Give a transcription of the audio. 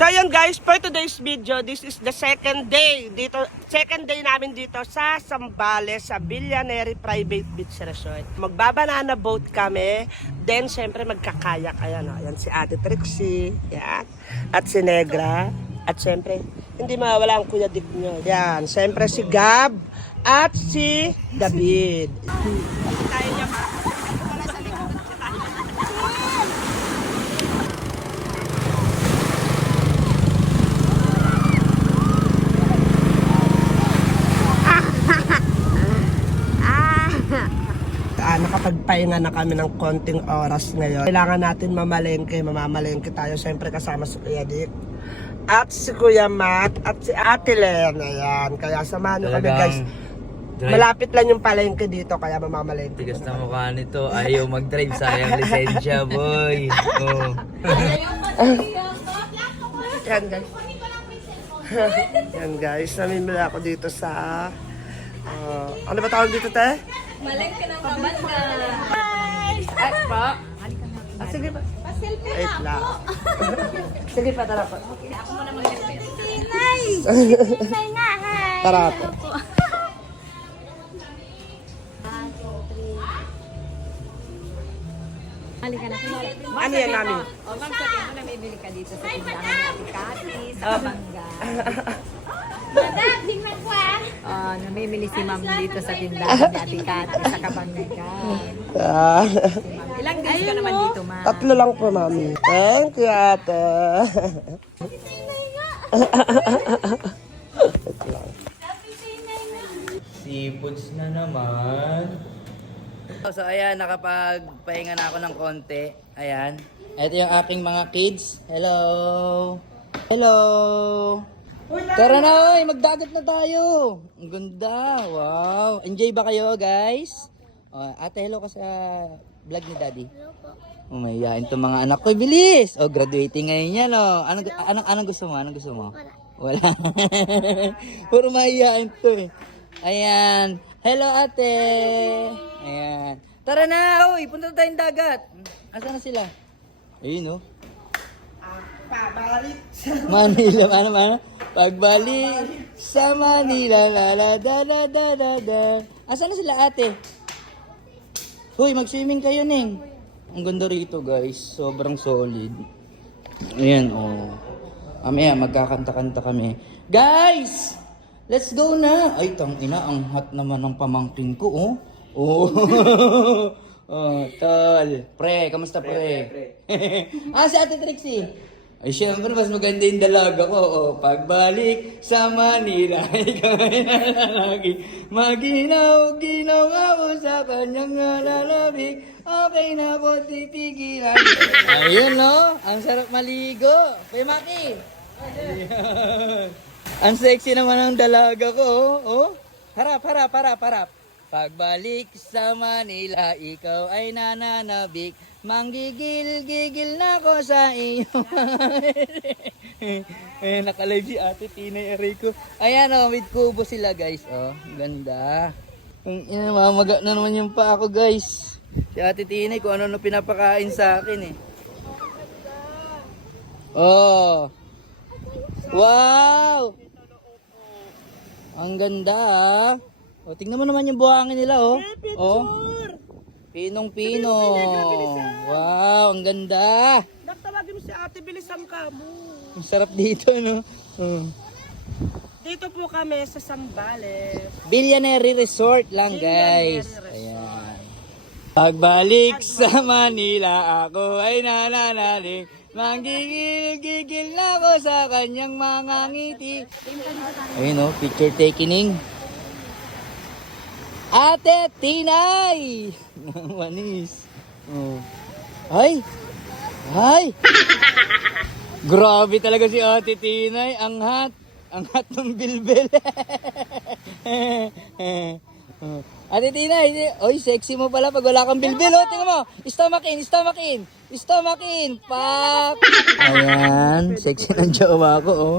So yun guys, for today's video, this is the second day namin dito sa Zambales, sa Villanery Private Beach Resort. Magbabanana boat kami, then syempre magkakayak. Ayan o, ayan si Ate Trixie, yan. At si Negra, at syempre, hindi mawala ang Kuya Dick nyo. Yan, syempre si Gab, at si David. Tayo niya ma. Nakapagpahinga na kami ng konting oras ngayon. Kailangan natin mamamalengke tayo. Siyempre kasama si Kuya Dick at si Kuya Matt at si Ate Len. Ayan, kaya samahan nyo kami guys. Malapit lang yung palengke dito, kaya mamamalengke. Tigas na mukha nito, ayaw mag-drive, sayang lisensya boy. Oh. Yan guys. Yan guys, namimili ako dito sa ano ba tawag dito, te? Malengke ng Kabanda. Hi! Ay, pa. Sige pa. Pa-selfie Wait na lang. ako. Sige pa, tara pa. Okay, ako muna mag-selfie. Sinay! Sinay nga, hi! Tara pa. Halika na. Ano yan namin? O, ma'am, sabihin mo na may bili ka dito sa tindahan ni Ate Cathy, sa Kabanga. Madam, tingnan ko namimili si ma'am dito sa tindahan ni Ate Cathy, sa Kabanga. Ilang days ka naman dito, ma'am? 3 lang po, mami. Thank you, ate. Seafoods na naman. So ayan, nakapagpahinga na ako ng konti. Ayan. Ito yung aking mga kids. Hello! Hello! Tara na, oy, magdagat na tayo. Ang ganda. Wow. Enjoy ba kayo, guys? Ate, hello ka sa vlog ni Daddy. Hello po. Umayain itong mga anak ko. Bilis! Oh, graduating ngayon yan, oh. Anong gusto mo? Anong gusto mo? Wala. Puro mahihain to, eh. Ayan. Hello, ate. Ayan. Tara na, oy. Punta na tayong dagat. Asan na sila? Ayun, oh. Pabalik sa Manila, ano? Pagbalik sa Manila, la la da da da da da. Asan na sila, ate? Hoy, mag-swimming kayo, Ning. Ang ganda rito, guys. Sobrang solid. Ayan, oh. Mamaya, magkakanta-kanta kami. Guys! Let's go na! Ay, tangina, ang hot naman ng pamangkin ko, oh. Oh. Oh, tol. Pre, kamusta, pre? Si Ate Trixie. Ay, syempre, mas maganda yung dalaga ko. Oh, pagbalik sa Manila, ikaw ay nalalagi. Maginaw-ginaw ako sa kanyang nalalabig. Okay na po, titigilan. Ayun, no? Ang sarap maligo. Kuya Maki. Ang sexy naman ang dalaga ko, oh. Harap. Pagbalik sa Manila, ikaw ay nananabik. Manggigil-gigil na ko sa iyo. Nakalive si Ate Tinay Arico. Ayan, oh, with kubo sila, guys. Oh, ganda. Mamaga na naman yung pa ako, guys. Si Ate Tinay, kung ano pinapakain sa akin, eh. Oh. Wow! Ang ganda, ah. O, tingnan mo naman yung buhangin nila, oh. Oh. Pinong-pino. Wow, ang ganda. Tawagin mo si ate, bilisan ka mo. Ang sarap dito, no? Dito po kami sa Zambales. Villanery Resort lang, guys. Ayan. Pagbalik sa Manila, ako ay nananalig. Manggigil-gigil na ako sa kanyang mga ngiti. Ayun, oh, picture taking. Ate Tinay! Manis. Oh. Ay! Grabe talaga si Ate Tinay. Ang hot ng bilbil. Ate Tinay, oy, sexy mo pala pag wala kang bilbil. Oh, tingnan mo. Stomach in. Pak! Ayan, sexy ng jowa ko, oh.